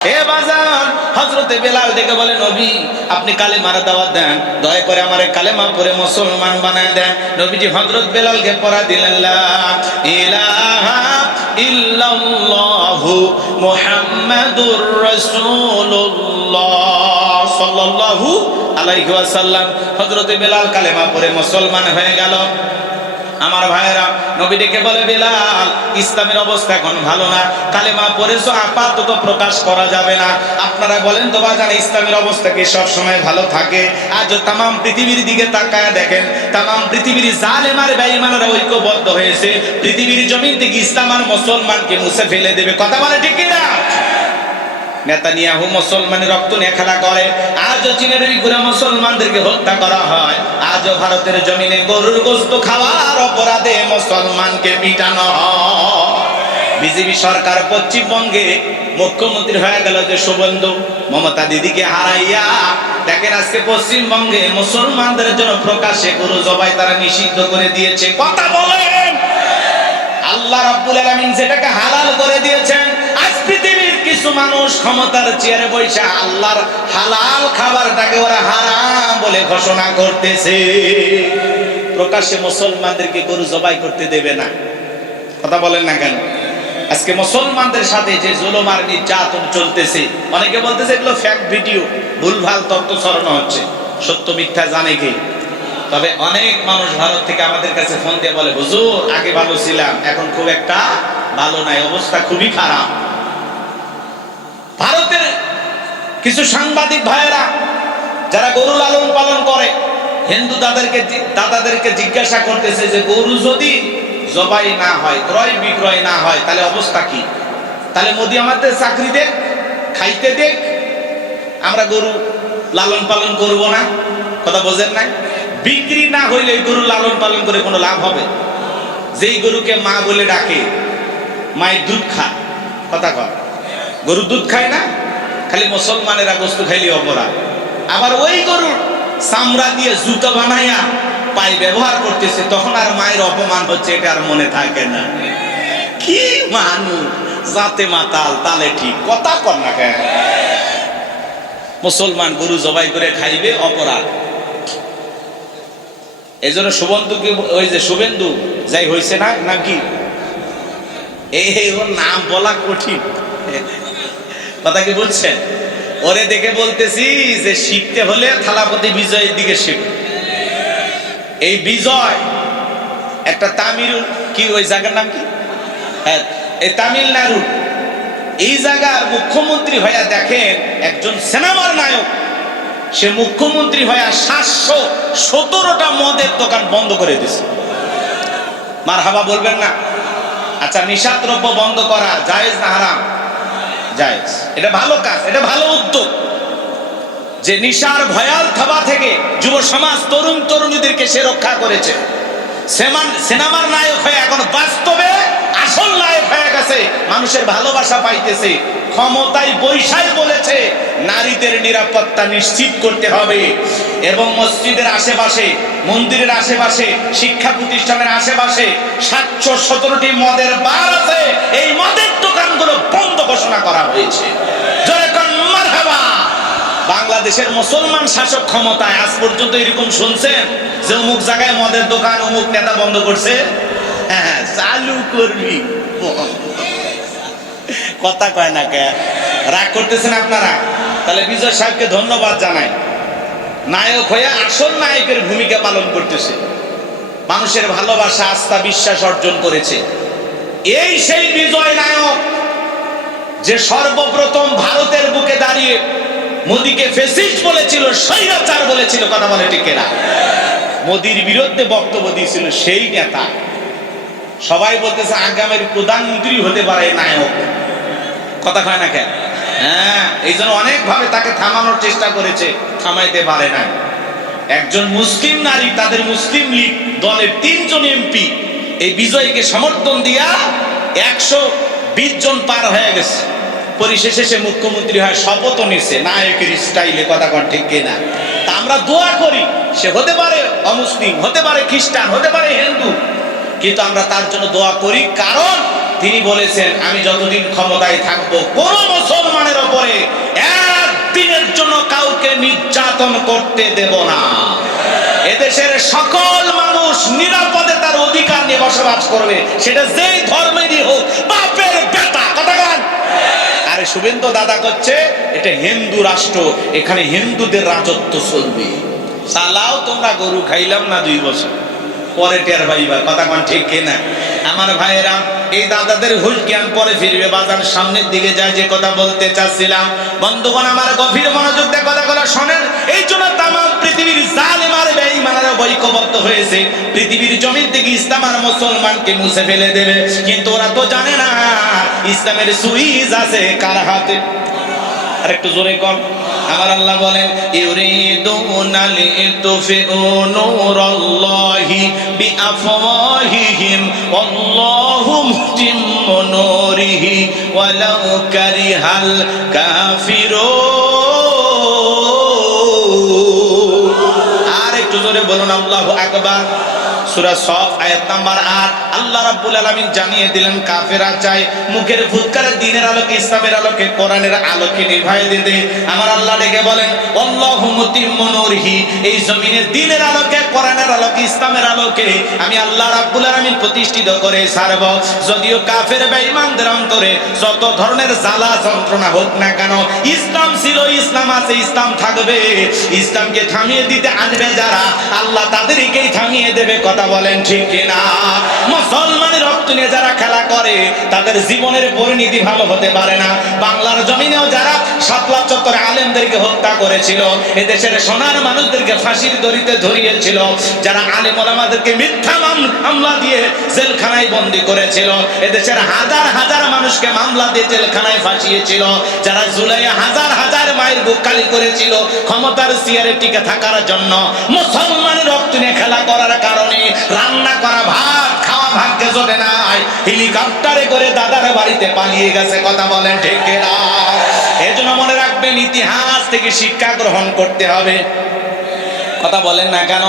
হে বাজান, হযরতে বেলাল ডেকে বলে, নবী আপনি কালেমার দাওয়াত দেন, দয়া করে আমারে কালেমা পড়ে মুসলমান বানায় দেন। নবীজি হযরত বেলালকে পড়া দিলেন, লা ইলাহা ইল্লাল্লাহু মুহাম্মাদুর রাসূলুল্লাহ সাল্লাল্লাহু আলাইহি ওয়াসাল্লাম। হযরতে বেলাল কালেমা পড়ে মুসলমান হয়ে গেল। আমার ভাইয়েরা, নবী ডেকে বলে, বেলাল ইসলামের অবস্থা এখন ভালো না, কালেমা পড়েছো আপাতত প্রকাশ করা যাবে না। আপনারা বলেন তো বাজান, ইসলামের অবস্থা কি সব সময় ভালো থাকে? আজ তামাম পৃথিবীর দিকে তাকায় দেখেন, তামাম পৃথিবীর জালেম আর বেঈমানরা ঐক্যবদ্ধ হয়েছে পৃথিবীর জমিন থেকে ইসলাম আর মুসলমানকে মুছে ফেলে দেবে। কথা বলে ঠিক কিনা? নেতানিয়াহু মুসলমানের রক্ত নিয়ে খেলা করে, আজও চীনের উইঘুরে মুসলমানদেরকে হত্যা করা হয়, আজও ভারতের জমিনে গরুর গোশত খাওয়ার অপরাধে মুসলমানকে পিটানো হয়। বিজেপি সরকার পশ্চিমবঙ্গে মুখ্যমন্ত্রী হয়ে গেল যে শুভেন্দু, মমতা দিদিকে হারাইয়া দেখেন আজকে পশ্চিমবঙ্গে মুসলমানদের জন্য প্রকাশ্যে গরু জবাই তারা নিষিদ্ধ করে দিয়েছে। কথা বলেন, আল্লাহ রাব্বুল আলামিন যেটাকে হালাল করে দিয়েছেন, আজ পৃথিবীর কিছু মানুষ ক্ষমতার চেয়ারে বসে আল্লাহর হালাল খাবারটাকে ওরা হারাম বলে ঘোষণা করতেছে। প্রকাশ্যে মুসলমানদেরকে গরু জবাই করতে দেবে না। কথা বলেন না কেন? আজকে মুসলমানদের সাথে যে জুলুম আর নির্যাতন চলতেছে, অনেকে বলতেছে এগুলো ফেক ভিডিও, ভুলভাল তথ্য ছড়ানো হচ্ছে। সত্য মিথ্যা জানে কে? তবে অনেক মানুষ ভারত থেকে আমাদের কাছে ফোন দিয়ে বলে, হুজুর আগে ভালো ছিলাম, এখন খুব একটা ভালো নাই, অবস্থা খুবই খারাপ। ভারতের কিছু সাংবাদিক ভাইয়েরা যারা গরু লালন পালন করে, হিন্দু দাদাদেরকে জিজ্ঞাসা করতেছে যে গরু যদি জবাই না হয়, ক্রয় বিক্রয় না হয়, তাহলে অবস্থা কি? তাহলে মোদি আমাদের চাকরি দেখ, খাইতে দেখ, আমরা গরু লালন পালন করব না। কথা বোঝেন নাই? বিক্রি না হইলে গরু লালন পালন করে কোনো লাভ হবে? যেই গরুকে মা বলে ডাকে, মায়ের দুধ খায়। কথা কয়, গরু দুধ খায় না, খালি মুসলমানেরা গোশত খাইলে অপরাধ। আবার ওই গরুর চামড়া দিয়ে জুতা বানাইয়া পায়ে ব্যবহার করতেছে, তখন আর মায়ের অপমান হচ্ছে, এটা আর মনে থাকে না। কি মানুষ, জাতে মাতাল তালে ঠিক। কথা কর না কেন? মুসলমান গরু জবাই করে খাইবে, অপরাধ। এই জন্য শুভেন্দুকে, ওই যে শুভেন্দু যাই হয়েছে না নাকি, এই ওর নাম বলা কঠিন। কথা কি বলছেন? ওরে দেখে বলতেছি যে শিখতে হলে থালাপতি বিজয়ের দিকে শিখ। এই বিজয় একটা তামিল, কি ওই জায়গার নাম কি, হ্যাঁ এই তামিলনাড়ু, এই জায়গার মুখ্যমন্ত্রী হইয়া দেখেন একজন সিনেমার নায়ক, সে মুখ্যমন্ত্রী হইয়া 717টা মদের দোকান বন্ধ করে দিয়েছে। মারহাবা বলবেন না? আচ্ছা, নিশাদ্রব্য বন্ধ করা জায়েজ না হারাম? জায়েজ। এটা ভালো কাজ, এটা ভালো উদ্যোগ যে নিশার ভয়াল থাবা থেকে যুব সমাজ, তরুণ তরুণীদেরকে সে রক্ষা করেছে। সিনেমার নায়ক হয়ে এখন বাস্তবে আসল নায়ক হয়ে গেছে, মানুষের ভালোবাসা পাইতেছে। ক্ষমতায় বৈশাই বলেছে নারীদের নিরাপত্তা নিশ্চিত করতে হবে, এবং মসজিদের আশেপাশে, মন্দিরের আশেপাশে, শিক্ষা প্রতিষ্ঠানের আশেপাশে 717টি মদের বার আছে, এই মদের দোকানগুলো বন্ধ ঘোষণা করা হয়েছে। বাংলাদেশের মুসলমান শাসক ক্ষমতায় আজ পর্যন্ত এরকম শুনছেন যে অমুক জায়গায় মদের দোকান অমুক নেতা বন্ধ করছে? হ্যাঁ, চালু করবি। কথা কয় না কে? রাগ করতেছেন আপনারা? তাহলে বিজয় সাহেবকে ধন্যবাদ জানাই, নায়ক হয়ে আসল নায়কের ভূমিকা পালন করতেছে, মানুষের ভালোবাসা, আস্থা, বিশ্বাস অর্জন করেছে। এই সেই বিজয় নায়ক যে সর্বপ্রথম ভারতের বুকে দাঁড়িয়ে মোদিকে ফ্যাসিস্ট বলেছিল, স্বৈরাচার বলেছিল। কথা বলে ঠিক না? মোদির বিরুদ্ধে বক্তব্য দিয়েছিল সেই নেতা। সবাই বলতেছে আগামীর প্রধানমন্ত্রী হতে পারে নায়ক। কথা কয় না কেন? হ্যাঁ, এই জন্য অনেক ভাবে তাকে থামানোর চেষ্টা করেছে, থামাইতে পারে না। একজন মুসলিম নারী, তাদের মুসলিম লীগ দলের 3 জন এমপি এই বিজয়কে সমর্থন দিয়া 120 জন পার হয়ে গেছে। পরিশেষে সে মুখ্যমন্ত্রী হয়, শপথ নিছে নায়কের স্টাইলে। কথা কন ঠিক কিনা? তা আমরা দোয়া করি, সে হতে পারে অমুসলিম, হতে পারে খ্রিস্টান, হতে পারে হিন্দু, কিন্তু আমরা তার জন্য দোয়া করি, কারণ তিনি বলেছেন, আমি যতদিন ক্ষমতায় থাকবো কোন মুসলমানের উপরে একদিনের জন্য কাউকে নির্যাতন করতে দেব না। এদেশের সকল মানুষ নিরাপদে তার অধিকার নিয়ে বসবাস করবে, সেটা যেই ধর্মেরই হোক, বাপের বেটা। কথা বলেন। আরে শুভেন্দু দাদা করছে এটা হিন্দু রাষ্ট্র, এখানে হিন্দুদের রাজত্ব চলবে। সালাও তোমরা গরু খাইলাম না 2 বছর পরে টের পাইবা। কথা কোন ঠিক কিনা? আমার ভাইয়েরা, এই দাদাদের হুঁশ জ্ঞান পরে ফিরবে। বাজার সামনের দিকে যায়, যে কথা বলতে চাচ্ছিলাম, বন্ধুগণ আমার গভীর মনোযোগ দিয়ে কথাগুলো শোনেন। এই জন্য তাম পৃথিবীর জালেম আর বেঈমানেরা ঐক্যবদ্ধ হয়েছে পৃথিবীর জমিন থেকে ইসলাম আর মুসলমানকে মুছে ফেলে দেবে। কিন্তু ওরা তো জানে না ইসলামের সুইচ আছে কার হাতে। আর একটু জোরে কম। আমার আল্লাহ বলেন, ইউরিদুনা লিতুফিউ নূরাল্লাহি বিআফওয়াহিহিম ওয়াল্লাহু মুতিম্মু নূরিহি ওয়ালাউ কারিহাল কাফিরুন। আর একটু জোরে বলুন আল্লাহু আকবার। সূরা সফ আয়াত নাম্বার 8। আল্লাহ রাব্বুল আলামিন জানিয়ে দিলেন কাফেররা চায় মুখের ফুৎকারে দিনের আলোকে, ইসলামের আলোকে, কোরআনের আলোকে নিভাই দিতে। আমার আল্লাহ ডেকে বলেন, আল্লাহু মুতিম্মু নূরিহি, এই জমিনের দিনের আলোকে, কোরআনের আলোকে, ইসলামের আলোকে আমি আল্লাহ রাব্বুল আলামিন প্রতিষ্ঠিত করে ছাড়ব। যদিও কাফের বেঈমানদের অন্তরে যত ধরনের জ্বালা যন্ত্রণা হোক না কেন, ইসলাম ছিল, ইসলাম আছে, ইসলাম থাকবে। ইসলামকে থামিয়ে দিতে আসবে যারা, আল্লাহ তাদেরকেই থামিয়ে দেবে। কথা বলেন ঠিক কিনা? মুসলমানের রক্ত নিয়ে যারা খেলা করে তাদের জীবনের পরিণতি ভালো হতে পারে না। বাংলার জমিনেও যারা শাপলা চত্বরে আলেমদেরকে হত্যা করেছিল, এদেশের সোনার মানুষদেরকে ফাঁসির দড়িতে ধরিয়েছিল, যারা আলেম ওলামাদেরকে মিথ্যা মামলা দিয়ে জেলখানায় বন্দী করেছিল, এদেশের হাজার হাজার মানুষকে মামলা দিয়ে জেলখানায় ফাঁসিয়েছিল, যারা জুলাইয়ে হাজার হাজার মায়ের বুক খালি করেছিল ক্ষমতার চেয়ারে টিকে থাকার জন্য, মুসলমানের রক্ত নিয়ে খেলা করার কারণে রান্না করা ভাত খাওয়া ভাগ্যে জোটে নাই, হেলিকপ্টারে করে দাদার বাড়িতে পালিয়ে গেছে। কথা বলেন ঠিক কিনা? এজন্য মনে রাখবেন, ইতিহাস থেকে শিক্ষা গ্রহণ করতে হবে। কথা বলেন না কেন?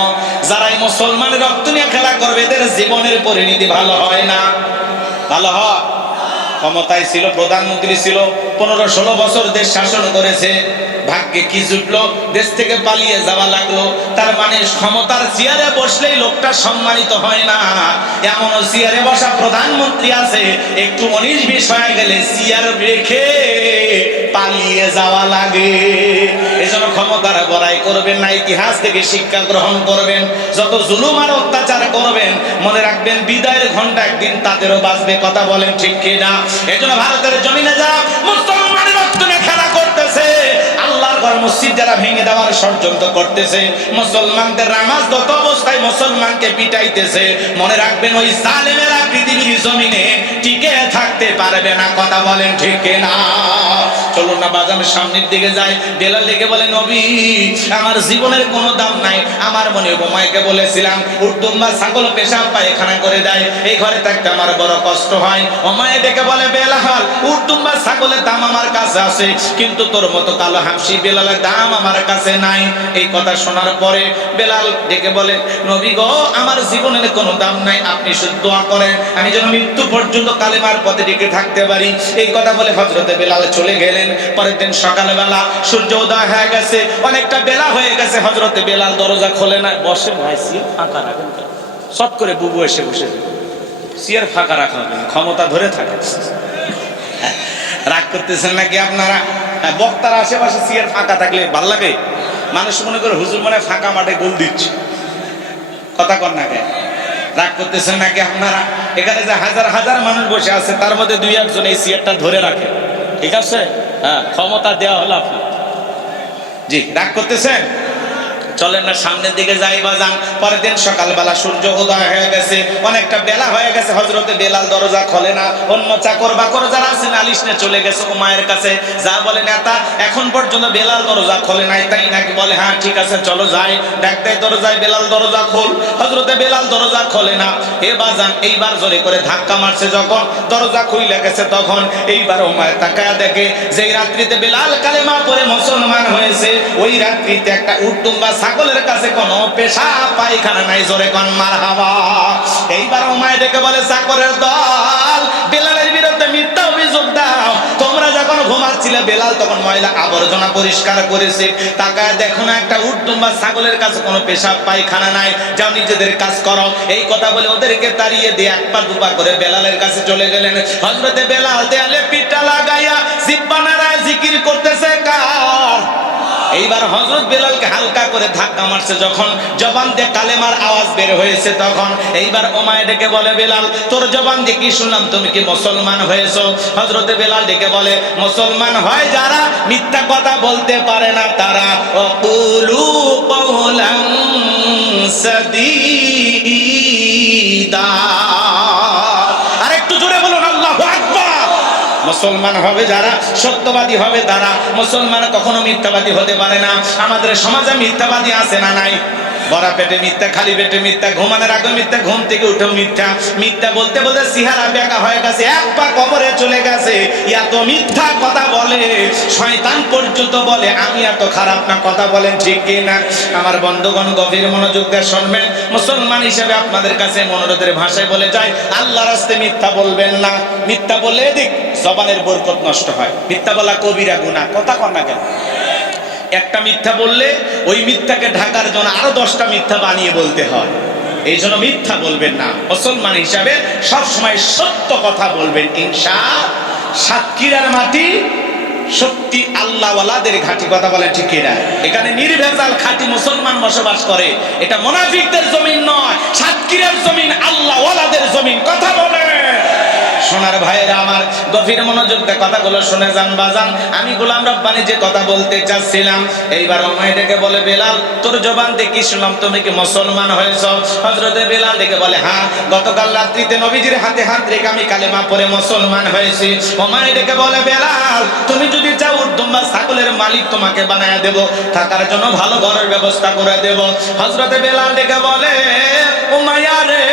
যারা এই মুসলমানের রক্ত নিয়ে খেলা করবে এদের জীবনের পরিণতি ভালো হয় না। ভালো হয়? ক্ষমতায় ছিল, প্রধানমন্ত্রী ছিল, 15-16 বছর দেশ শাসন করেছে, ভাগ্যে কি জুটলো, দেশ থেকে পালিয়ে যাওয়া লাগলো। তার মানে ক্ষমতার চেয়ারে বসলেই লোকটা সম্মানিত হয় না। এমন চেয়ারে বসা প্রধানমন্ত্রী আছে, একটু 19-20 হয়ে গেলে চেয়ার রেখে পালিয়ে যাওয়া লাগে। এজন্য ক্ষমতার বড়াই করবেন না, ইতিহাস থেকে শিক্ষা গ্রহণ করবেন। যত জুলুম আর অত্যাচার করবেন মনে রাখবেন বিদায়ের ঘন্টা একদিন তাদেরও বাজবে। কথা বলেন ঠিক কিনা? এজন্য ভারতের জমিনে যারা মুসলমানের রক্ত নিয়ে খেলা করতেছে, আল্লাহর ঘর মসজিদ যারা ভেঙে দেওয়ার ষড়যন্ত্র করতেছে, মুসলমানদের নামাজরত অবস্থায় মুসলমানকে পিটাইতেছে, মনে রাখবেন ওই জালেমেরা পৃথিবীর জমিনে টিকে থাকতে পারবে না। কথা বলেন ঠিক কিনা? চলুন না বাজারের সামনের দিকে যাই। বেলাল ডেকে বলে, নবী আমার জীবনের কোনো দাম নাই। আমার মনে বোমাইকে বলেছিলাম উর্দুম্বা ছাগল পেশাব পায়খানা করে দেয়, এই ঘরে থাকতে আমার বড় কষ্ট হয়। ওমায়ে ডেকে বলে, বেলাল উর্দুম্বা ছাগলের দাম আমার কাছে আছে, কিন্তু তোর মতো কালো হাবশি বেলালের দাম আমার কাছে নাই। এই কথা শোনার পরে বেলাল ডেকে বলে, নবী গো আমার জীবনের কোনো দাম নাই, আপনি শুধু দোয়া করেন আমি যেন মৃত্যু পর্যন্ত কালেমার পথে টিকে থাকতে পারি। এই কথা বলে হযরতে বেলাল চলে গেলেন। পরের দিন সকালবেলা সূর্য উদয় হয়ে গেছে, অনেকটা বেলা হয়ে গেছে। হযরতে বেলাল দরজা খোলে না, বসে ভাইছি ফাঁকা রাখেন। সব করে বুবু এসে বসে, চেয়ার ফাঁকা রাখা হবে না, ক্ষমতা ধরে থাকে। রাগ করতেছেন নাকি আপনারা? বক্তার আশেপাশে চেয়ার ফাঁকা থাকলে ভাল লাগে? মানুষ মনে করে হুজুর মনে ফাঁকা মাঠে গোল দিচ্ছে। কথা কর না কেন? রাগ করতেছেন নাকি আপনারা? এখানে যে হাজার হাজার মানুষ বসে আছে তার মধ্যে 2-1 এই চেয়ারটা ধরে রাখে, ঠিক আছে? হ্যাঁ, ক্ষমতা দেওয়া হলো আপনার। জি, রাগ করতেছেন? চলেন না সামনের দিকে যাই বাজান। পরের দিন সকালবেলা সূর্য উদয় হয়ে গেছে, অনেকটা বেলা হয়ে গেছে। হযরতে বেলাল দরজা খোলে না। অন্য চাকর বাকর যারা আছে নালিশ নিয়ে চলে গেছে উমায়ের কাছে। যা বলে, নেতা এখন পর্যন্ত বেলাল দরজা খোলে নাই, তাই নাকি? বলে, হ্যাঁ ঠিক আছে চলো যাই। ডাক দেয় দরজায়, বেলাল দরজা খোল। হযরতে বেলাল দরজা খোলে না। এ বাজান এইবার জোরে করে ধাক্কা মারছে, যখন দরজা খুইলে গেছে তখন এইবার উমায়ের তাকায়া দেখে যেই রাত্রিতে বেলাল কালেমা পড়ে মুসলমান হয়েছে, ওই রাত্রিতে একটা উটুম্বা ছাগলের কাছে কোনো পেশাব পায়খানা নাই। জোরে কোন মারহাবা। এইবার উমাইয়া ডেকে বলে, চাকরের দল বেলালের মিথ্যা অভিযোগ দাও। তোমরা যখন ঘুমাচ্ছিলে বেলাল তখন ময়লা আবর্জনা পরিষ্কার করেছে, তাকায় দেখো না একটা উট দুম্বা ছাগলের কাছে কোনো পেশাব পায়খানা নাই, যাও নিজেদের কাজ করো। এই কথা বলে ওদেরকে তাড়িয়ে দিয়ে এক পা দুপা করে বেলালের কাছে চলে গেলেন। হযরতে বেলাল দেয়ালে পিঠটা লাগাইয়া জিহ্বা নাড়ায় জিকির করতেছে কার? এইবার হযরত বেলালকে হালকা করে ধাক্কা মারছে, যখন জবান দিয়ে কালেমার আওয়াজ বের হয়েছে তখন এইবার ওমায় ডেকে বলে, বেলাল তোর জবান দিয়ে কি শুনলাম, তুমি কি মুসলমান হয়েছো? হযরতে বেলাল ডেকে বলে, মুসলমান হয় যারা মিথ্যা কথা বলতে পারে না তারা। ওয়াকুলু কওলান সাদীদা। আরেকটু জোরে বলুন আল্লাহু আকবার। মুসলমান হবে যারা, সত্যবাদী হবে তারা। মুসলমান কখনো মিথ্যাবাদী হতে পারে না। আমাদের সমাজে মিথ্যাবাদী আছে না নাই? ভরা পেটে মিথ্যা, খালি পেটে মিথ্যা, ঘুমানোর আগে মিথ্যা, ঘুম থেকে উঠেও মিথ্যা। মিথ্যা বলতে বলতে চেহারা বেঁকা হয়ে গেছে, এক পা কবরে চলে গেছে। এত মিথ্যা কথা বলে, শয়তান পর্যন্ত বলে আমি এত খারাপ না। কথা বলেন ঠিক কি না? আমার বন্ধুগণ গভীর মনোযোগ দিয়ে শুনবেন। মুসলমান হিসেবে আপনাদের কাছে মনোরোধের ভাষায় বলে যায়, আল্লাহর রাস্তায় মিথ্যা বলবেন না। মিথ্যা বলে এদিক জবানের বরকত নষ্ট হয়। মিথ্যা বলা কবিরা গুনাহ। কথা কন না কেন? একটা মিথ্যা বললে ওই মিথ্যাকে ঢাকার জন্য আরো 10টা মিথ্যা বানিয়ে বলতে হয়। এই জন্য মিথ্যা বলবেন না। মুসলমান হিসাবে সবসময় সত্য কথা বলবেন। ইনশাআল্লাহ। সাতক্ষীরার মাটি সত্যি আল্লাহওয়ালাদের ঘাঁটি। কথা বলেন ঠিক কিনা? এখানে নির্ভেজাল খাঁটি মুসলমান বসবাস করে। এটা মুনাফিকদের জমিন নয়, সাতক্ষীরার জমিন আল্লাহওয়ালাদের জমিন। কথা বলেন। সোনার ভাইয়েরা আমার, গভীর মনোযোগ দিয়ে কথাগুলো শুনে যান বাজান। আমি গোলাম রব্বানী যে কথা বলতে চাচ্ছিলাম, এইবার ওমায় ডেকে বলে, বেলাল তোর জবান দিয়ে কি শুনলাম, তুমি কি মুসলমান হয়েছ? হযরতে বেলাল ডেকে বলে, হ্যাঁ, গতকাল রাত্রিতে নবীজির হাতে হাত রেখে আমি কালেমা পড়ে মুসলমান হয়েছি। ওমায় ডেকে বলে, বেলাল তুমি যদি চাও উট দুম্বা ছাগলের মালিক তোমাকে বানায়া দেব, থাকার জন্য ভালো ঘরের ব্যবস্থা করে দেব। হযরতে বেলাল ডেকে বলে, উমাইয়া রে,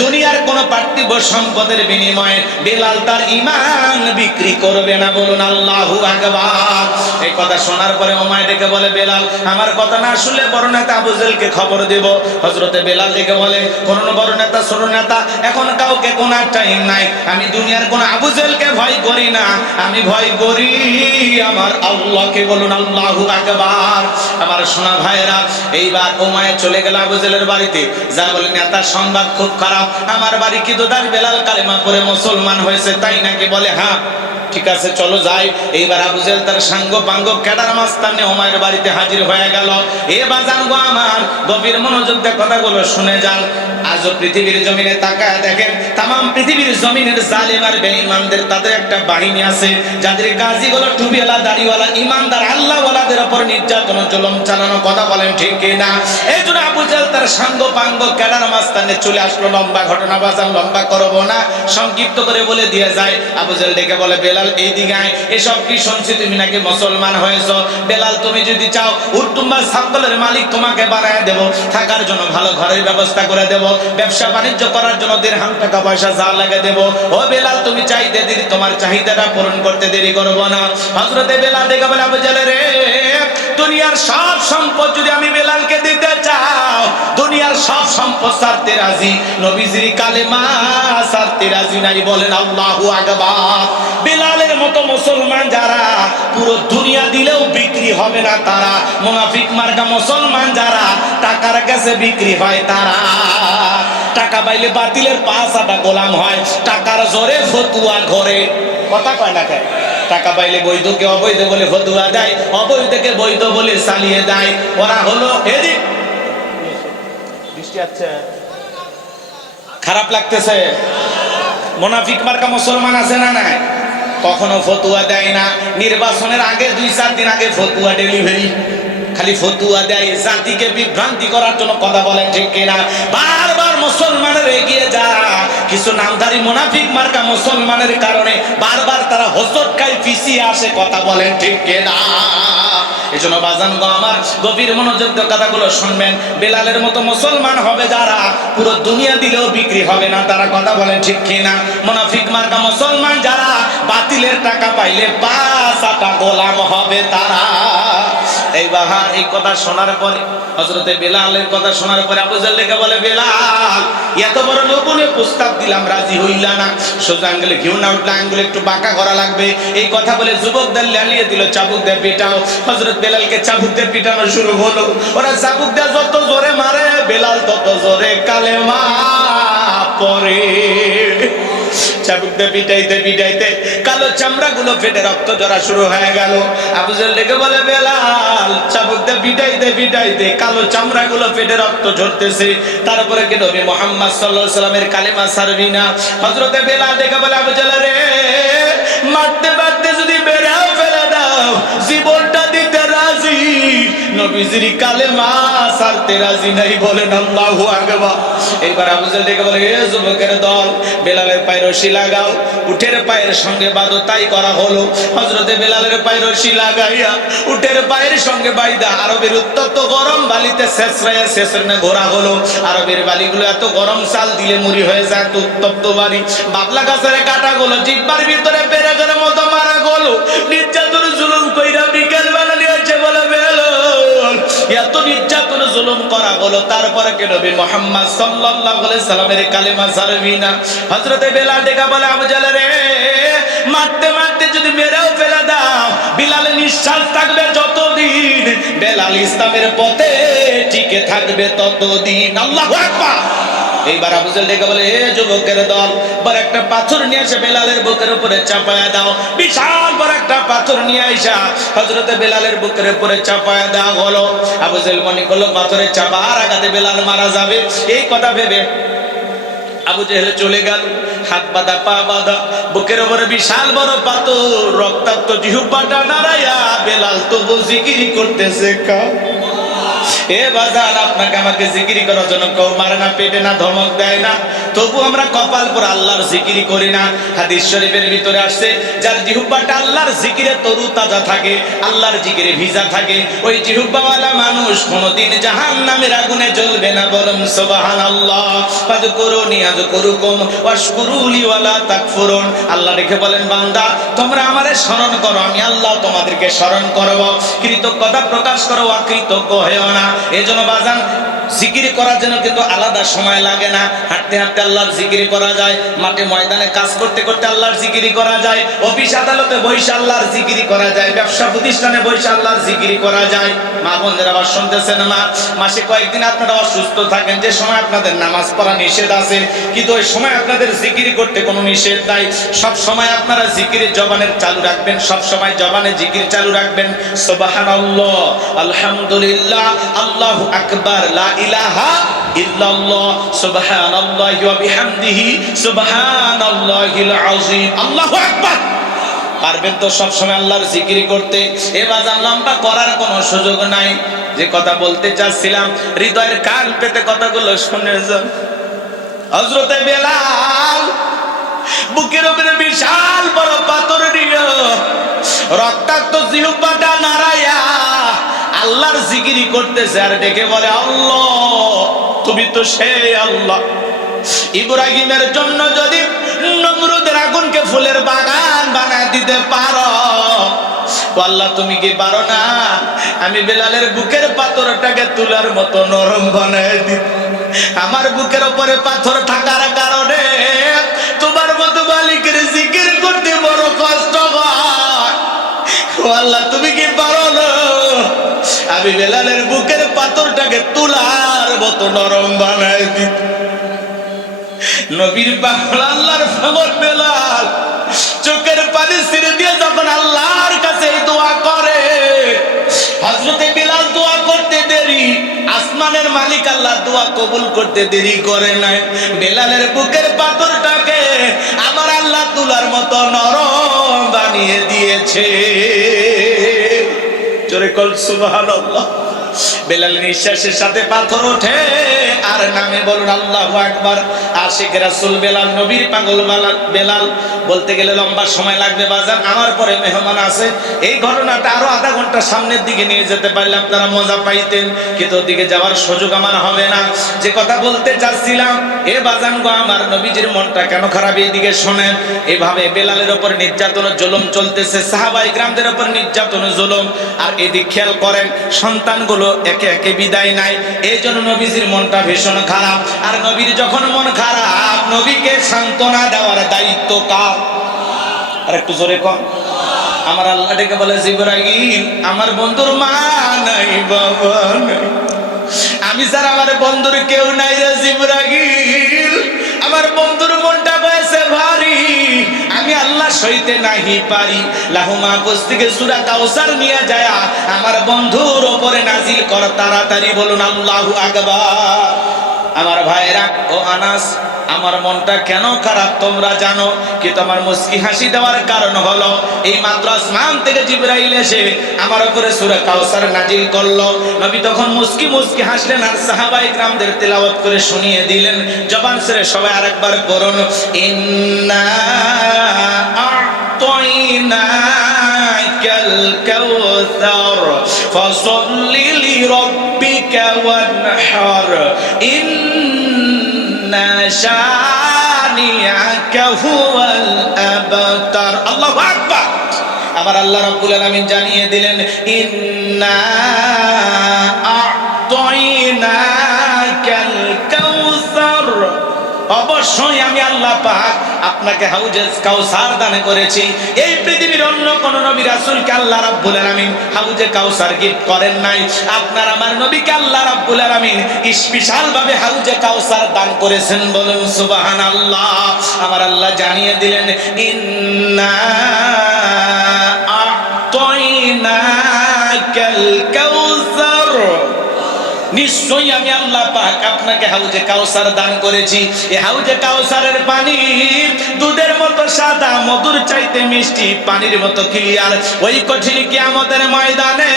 দুনিয়ার কোন পার্থিব সম্পদের বিনিময়ে বেলাল তার ঈমান বিক্রি করবে না। বলুন আল্লাহু আকবার। এই কথা শোনার পরে উমাইয়া ডেকে বলে, বেলাল আমার কথা না শুনলে বড় নেতা আবু জেহেলকে খবর দেব। হযরতে বেলাল ডেকে বলে, কোন বড় নেতা ছোট নেতা এখন কাউকে কোন টাইম নাই। আমি দুনিয়ার কোন আবু জেহেলকে ভয় করি না, আমি ভয় করি আমার আল্লাহকে। বলুন আল্লাহু আকবার। আমার সোনা ভাইরা, এইবার উমাইয়া চলে গেল আবু জেহেলের বাড়িতে। যা বলে, নেতার সংবাদ খুব খারাপ, আমার বাড়ি কি দুদার বেলাল কালেমা পড়ে মুসলমান হয়েছে, তাই নাকি? বলে হ্যাঁ। ঠিক আছে চলো যাই। এইবার আবু জেহেল তার সাঙ্গ পাঙ্গ ক্যাডার মাস্তানে উমাইয়ের বাড়িতে হাজির হয়ে গেল। এ বাজান গো আমার, গভীর মনোযোগ দিয়ে কথাগুলো শুনে যান। আজও পৃথিবীর জমিনে তাকায় দেখেন, তাম পৃথিবীর জমিনের জালিম আর বেঈমানদের তাদের একটা বাহিনী আছে, যাদের কাজীগুলো টুপিওয়ালা দাড়িওয়ালা ইমানদার আল্লাহওয়ালাদের উপর নির্যাতন জুলুম চালানো। কথা বলেন ঠিক কিনা? এই জন্য আবু জেহেল তার সাঙ্গ পাঙ্গ ক্যাডার মাস্তানে চলে আসলো। লম্বা ঘটনা বাজান, লম্বা করবো না, সংক্ষিপ্ত করে বলে দিয়ে যায়। আবু জেহেল ডেকে বলে, বেলাল এই দিকে আয়, এসব কি শুনছি তুমি নাকি মুসলমান হয়েছো? বেলাল তুমি যদি চাও উট দুম্বা ছাগলের মালিক তোমাকে বানায় দেব, থাকার জন্য ভালো ঘরের ব্যবস্থা করে দেব, ব্যবসা বাণিজ্য করার জন্য দিরহাম টাকা পয়সা যা লাগে দেব। ও বেলাল তুমি চাইতে দেরি, তোমার চাহিদাটা পূরণ করতে দেরি করবো না। হযরতে বেলাল ডেকে বলে, আবু জেহেল রে, দুনিয়ার সব সম্পদ যদি আমি বেলালকে দিতে চাও, দুনিয়ার সব সম্পদ ছাড়তে রাজি, নবীজির কালেমা ছাড়তে রাজি নাই। বলেন আল্লাহু আকবার। বেলালের মতো মুসলমান যারা পুরো দুনিয়া দিলেও বিক্রি হবে না তারা। মুনাফিক মার্কা মুসলমান যারা টাকার কাছে বিক্রি হয় তারা। টাকা পাইলে বাতিলের পাঁচ আটা গোলাম হয়, টাকার জোরে ফতুয়া ঘরে। কথা কয় না কেন? টাকা পাইলে বৈধকে অবৈধ বলে ফতুয়া দেয়, অবৈধকে বৈধ বলে চালিয়ে দেয়। ওরা হলো এদিক। বৃষ্টি আছে, খারাপ লাগতেছে। মুনাফিক মার্কা মুসলমান আছে না নাই? কখনো ফতুয়া দেয় না। নির্বাচনের আগে 2-4 দিন আগে ফতুয়া ডেলিভারি, খালি ফতুয়া দেয় জাতিকে বিভ্রান্তি করার জন্য। কথা বলেন ঠিক কিনা? বারবার মুসলমানের এগিয়ে যা কিছু নামধারী মুনাফিক মার্কা মুসলমানের কারণে বারবার তারা হোঁচট খায়, পিছিয়ে আসে। কথা বলেন ঠিক কিনা? এজন্য বাজান গো আমার, গভীর মনোযোগ দিয়ে কথাগুলো শুনবেন। বেলালের মতো মুসলমান হবে যারা, পুরো দুনিয়া দিলেও বিক্রি হবে না তারা। কথা বলেন ঠিক কিনা? মুনাফিক মার্কা মুসলমান যারা, বাতিলের টাকা পাইলে 5 আটা গোলাম হবে তারা। বাহার এই কথা শোনার পরে, হযরতে বেলালের কথা শোনার পরে আবু জাহল ডেকে বলে, বেলাল এত বড় লোভনে প্রস্তাব দিলাম, রাজি হইলা না, সোজা আঙ্গুলে ঘিউ না উঠলে আঙ্গুলে একটু বাঁকা করা লাগবে। এই কথা বলে যুবকদের লেলিয়ে দিল, চাবুক দিয়ে পিটাও। হযরত বেলালকে চাবুক দিয়ে পিটানো শুরু হলো। ওরা চাবুক দিয়ে যত জোরে মারে, বেলাল তত জোরে কালেমা পড়ে। চাবুক দিয়ে পিটাইতে পিটাইতে কালো চামড়া গুলো ফেটে রক্ত ঝরা শুরু হয়ে গেল। আবু জাহল ডেকে বলে, বেলাল চাবুক দিয়ে পিটাইতে পিটাইতে কালো চামড়া গুলো ফেটে রক্ত ঝরতেছে, তারপরে কি নবী মুহাম্মদ সাল্লাল্লাহু আলাইহি সাল্লামের কালেমা ছাড়বি না? হযরতে বেলাল ডেকে বলে, আবু জাহল রে, মারতে মারতে যদি বেড়াও ফেলে দাও, জীবনটা দিতে রাজি, নবীজির কালেমা ছাড়তে রাজি নাই। বলেন আল্লাহু আকবার। এইবার আবু জাহল ডেকে বলে, এ যুবকের দল, বেলালের পায়ে রশি লাগাও, উটের পায়ের সঙ্গে বাঁধো। তাই করা হলো। হযরতে বেলালের পায়ে রশি লাগাইয়া উটের পায়ের সঙ্গে বাইদা আরবের উত্তপ্ত গরম বালিতে ছেঁচড়াইয়া ছেঁচড়ে ঘোরা হলো। আরবের বালিগুলো এত গরম, চাল দিলে মুড়ি হয়ে যায়, এত উত্তপ্ত বালি। বাবলা গাছের কাঁটাগুলো জিহ্বার ভিতরে পেরেকের মতো মারা গেলো। নির্যাতন জুলুম কইরা বিকেল বেলা নিয়েছে বলে, বেলাল এত নির্যাতন জুলুম করা হলো, তারপরে কি নবী মুহাম্মদ সাল্লাল্লাহু আলাইহি সাল্লামের কালেমা ছাড়বি না? হযরতে বেলাল ডেকে বলে, আবু জাহল রে, মারতে মারতে যদি মেরেও ফেলে দাও, বিলালের নিঃশ্বাস থাকবে যতদিন, বেলাল ইসলামের পথে টিকে থাকবে ততদিন। আল্লাহু আকবার। এইবার আবু জাহল ডেকে বলে, হে যুবকের দল, বড় একটা পাথর নিয়ে এসে বেলালের বুকের উপরে চাপায়া দাও। বিশাল বড় একটা পাথর নিয়ে আইসা হযরতে বেলালের বুকের উপরে চাপায়া দেওয়া হলো। আবু জাহল মনে করলো পাথরে চাপার আঘাতে বেলাল মারা যাবে। এই কথা ভেবে আবু জাহল চলে গেল, হাত বাঁধা পা বাঁধা, বুকের উপরে বিশাল বড় পাথর, রক্তাক্ত জিহ্বাটা নাড়াইয়া বেলাল তবু জিকির করতেছে। এ বাজান, আপনাকে আমাকে জিকিরি করার জন্য কেউ মারে না, পেটে না, ধমক দেয় না, তবু আমরা কপাল পর আল্লাহর জিকিরি করি না। হাদিস শরীফের ভিতরে আসছে, যার জিহ্বাটা আল্লাহর জিকিরে তরু তাজা থাকে, আল্লাহর জিকিরে ভিজা থাকে, ওই জিহ্বাওয়ালা মানুষ কোনোদিন জাহান্নামের আগুনে জ্বলবে না। বলুন সুবহানাল্লাহ। ফাযকুরুনি আযকুরুকুম ওয়াশকুরুলি ওয়ালা তাকফুরুন। আল্লাহ রেখে বলেন, বান্দা তোমরা আমারে স্মরণ করো, আমি আল্লাহ তোমাদেরকে স্মরণ করব। কৃতজ্ঞতা প্রকাশ করো, অকৃতজ্ঞ হয়েও না। এজন্য বাজান, জিকির করার জন্য কিন্তু আলাদা সময় লাগে না। হাঁটতে হাঁটতে আল্লাহর জিকির করা যায়, মাঠে ময়দানে কাজ করতে করতে আল্লাহর জিকির করা যায়, অফিস আদালতে বসে আল্লাহর জিকির করা যায়, ব্যবসা প্রতিষ্ঠানে বসে আল্লাহর জিকির করা যায়। মা বোনদের আবার শুনতেছেন, মাসে কয়েকদিন আপনারা অসুস্থ থাকেন, যে সময় আপনাদের নামাজ পড়া নিষেধ আছে, কিন্তু ওই সময় আপনাদের জিকির করতে কোনো নিষেধ নাই। সব সময় আপনারা জিকিরের জবানের চালু রাখবেন, সব সময় জবানে জিকির চালু রাখবেন। সুবহানাল্লাহ, আলহামদুলিল্লাহ, আল্লাহু আকবার, লা ইলাহা ইল্লাল্লাহ, সুবহানাল্লাহি ওয়া বিহামদিহি, সুবহানাল্লাহিল আযীম। আল্লাহু আকবার। পারবেন তো সব সময় আল্লাহর জিকির করতে? এবার লম্বা করার কোনো সুযোগ নাই। যে কথা বলতে চাচ্ছিলাম, হৃদয়ের কান পেতে কথাগুলো শুনে যান। হযরতে বেলাল বুকের উপরে বিশাল বড় পাথর নিয়ে রক্তাক্ত জিহ্বাটা নাড়াইয়া আল্লাহর জিকির করতেছে, আর ডেকে বলে, আল্লাহ তুমি তো সেই আল্লাহ, ইব্রাহিমের জন্য যদি নমরুদের আগুনকে ফুলের বাগান বানায় দিতে পারো, আল্লাহ তুমি কি পারো না আমি বেলালের বুকের পাথরটাকে তুলার মতো নরম বানায় দিতে? আমার বুকের উপরে পাথর থাকার কারণে তোমার মতো মালিকের জিকির করতে বড় কষ্ট হয়। আল্লাহ তুমি কি পারো না আমি বেলালের বুকের পাথরটাকে তুলার মতো নরম বানায় দিতে? নবীর পাগল আল্লাহর পাগল বেলাল চোখের পানি ছেড়ে দিয়ে যখন আল্লাহর কাছে দোয়া করে, হযরতে বেলাল দোয়া করতে দেরি, আসমানের মালিক আল্লাহ দোয়া কবুল করতে দেরি করে নাই। বেলালের বুকের পাথরটাকে আমার আল্লাহ তুলার মতো নরম বানিয়ে দিয়েছে। জোরে কল সুবহানাল্লাহ। বেলালের নিঃশ্বাসের সাথে পাথর ওঠে আর নামে বলুন আল্লাহু আকবার। আশিক রাসূল বেলাল, নবীর পাগল বেলাল। বলতে গেলে লম্বা সময় লাগবে বাজান। আমার পরে মেহমান আছে। এই ঘটনাটা আরো আধা ঘন্টা সামনের দিকে নিয়ে যেতে পারলে আপনারা মজা পাইতেন, কিন্তু ওদিকে যাওয়ার সুযোগ আমার হবে না। যে কথা বলতে চাচ্ছিলাম, এ বাজান গো আমার, নবীজির মনটা কেন খারাপ এদিকে শোনেন। এভাবে বেলালের উপর নির্যাতন জুলুম চলতেছে, সাহাবায়ে কিরামদের উপর নির্যাতন জুলুম। আর এদিক খেয়াল করেন, সন্তানগুলো একে একে বিদায় নাই। এই জন্য নবীজির মনটা ভীষণ খারাপ। আর নবীর যখন মন খারাপ, নবীকে সান্ত্বনা দেওয়ার দায়িত্ব কার? আর একটু জোরে কন। আমার আল্লাহ ডেকে বলে, জিবরাইল, আমার বন্ধুর মা নাই, বাবা নাই, আমি স্যার আমার বন্ধুর কেউ নাই রে জিবরাইল। আমার বন্ধুর মনটা হয়েছে ভারী, আমি আল্লাহ সইতে নাহি পারি। লাহু মাহফুজ থেকে সূরা কাউসার নিয়ে যায় আমার বন্ধুর উপরে নাজিল কর তাড়াতাড়ি, বলুন আল্লাহু আকবার। আমার ভাইরা ও আনাস, আমার মনটা কেন খারাপ তোমরা জানো, কিন্তু আমার মুস্কি হাসি দেওয়ার কারণ হলো এই মাত্র আসমান থেকে জিবরাইল এসে আমার উপরে সূরা কাউসার নাজিল করলো। নবী তখন মুস্কি মুস্কি হাসলেন আর সাহাবায়ে কিরামদের তেলাওয়াত করে শুনিয়ে দিলেন। জবান ছেড়ে সবাই আরেকবার পড়ুন, ইন্না আ'তাইনাকাল কাউসার ফাসাল্লি লিরাব্বিকা ওয়ানহার ইন্না শানিআকা হুয়াল আবতার। আল্লাহু আকবার। আমার আল্লাহ রাব্বুল আলামিন জানিয়ে দিলেন, ইন্না আ'তাইনাকাল কাউসার, অবশ্যই আমি আল্লাহ পাক আপনাকে হাউজে কাউসার দান করেছি। এই পৃথিবীর অন্য কোন নবী রাসূলকে আল্লাহ রাব্বুল আলামিন হাউজে কাউসার গিফট করেন নাই। আপনার আমার নবীকে আল্লাহ রাব্বুল আলামিন স্পেশাল ভাবে হাউজে কাউসার দান করেছেন, বলুন সুবহানাল্লাহ। আমার আল্লাহ জানিয়ে দিলেন, ইন্না আ'তাইনাকাল কাউসার, নিশ্চয়ই আমি আল্লাহ পাক আপনাকে হাউজে কাউসার দান করেছি। এই হাউজে কাউসারের পানি দুধের মতো সাদা, মধুর চাইতে মিষ্টি, পানির মতো ক্লিয়ার। ওই কঠিন কিয়ামতের ময়দানে